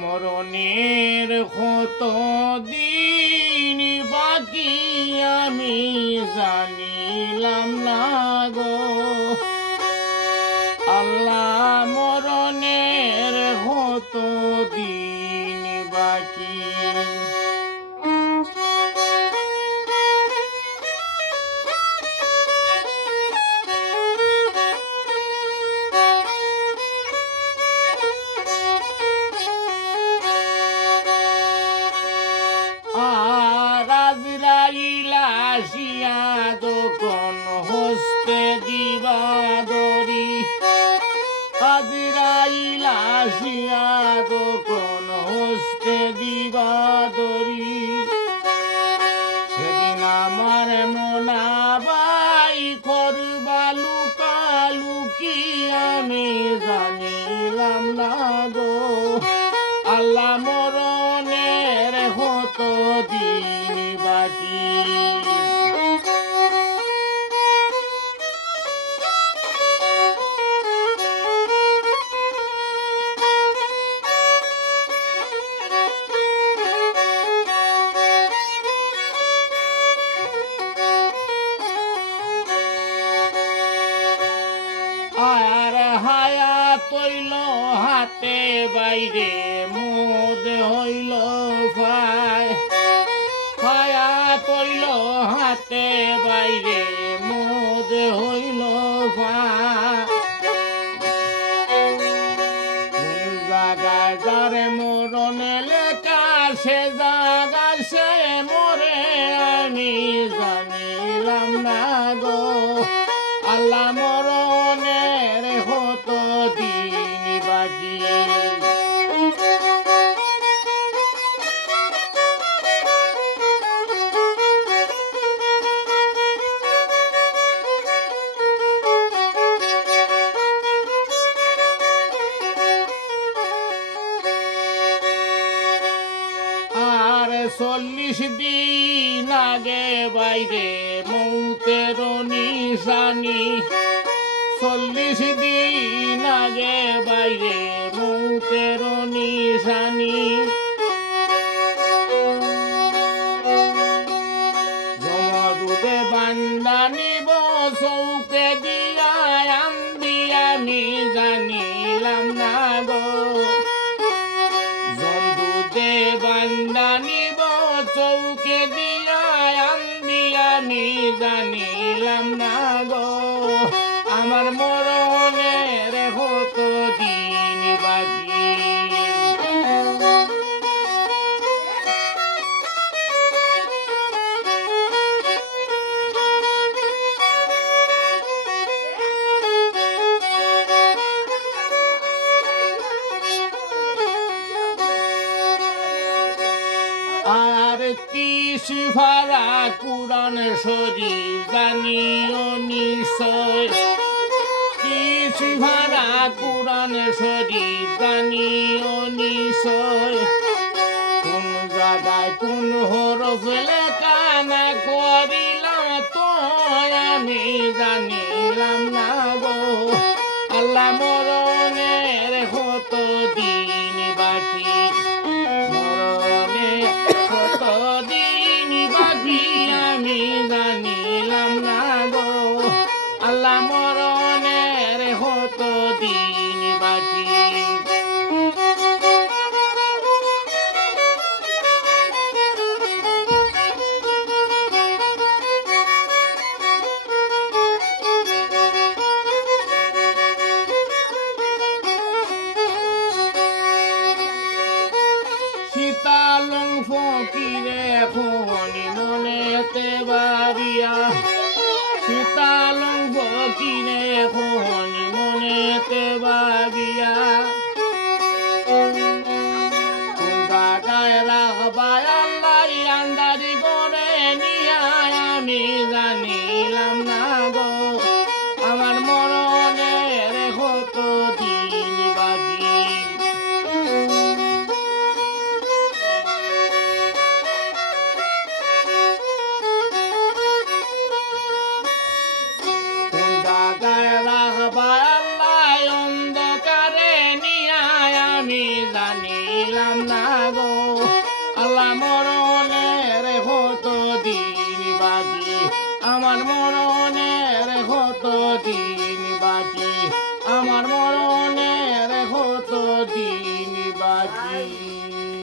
মরণের কত দিন বাকি আমি জানিলাম না গো আল্লাহ মরণের কত দিন বাকি আসিয়া তখন হস্তে দিবা দরি আজরাইল আসিয়া তখন হস্তে দিবা দরি সেদিন আমার মনাবাই করবা লুকালুকি আমি জানিলাম না গো আল্লাহ মরণের কত দিন বাকি আর হায়াত হইল হাতে বাইরে মোদ হইল ভাই হায়াত হইল হাতে বাইরে মোদ হইল ভাই জাগায় যারে মরণে লেখা সে জাগা সে মরে আমি জানিলাম না গো আল্লাহ মরণের কত দিন বাকি আর 40 দিন আগে বাইরে মৌতের নিশানি 40 দিন আগে বাইরে মৌতের নিশানি জমদুদে বান্দা নিব চৌকে দিয়া আন্দি আমি জানিলাম না গো জমদুদে বান্দা নিব চৌকে দিয়া আন্দি আমি জানিলাম না গো আমার মরণের কত দিন বাকি আর 30 ভাড়া কুরআন শরীফ জানিও নিশ্চয় 30 ভাড়া কুরআন শরীফ জানিও নিশ্চয় কোন জায়গায় কোন হরফ লেখা না করিলাম তো আমি জানিলাম না গো আল্লাহ মরণের কত দিন বাকি কত দিন বাকি আমি জানিলাম না গো আল্লাহ মরণের কত দিন বাকি জানিলাম না গো আল্লাহ মরণের কত দিন বাকি আমার মরণের কত দিন বাকি আমার মরণের কত দিন বাকি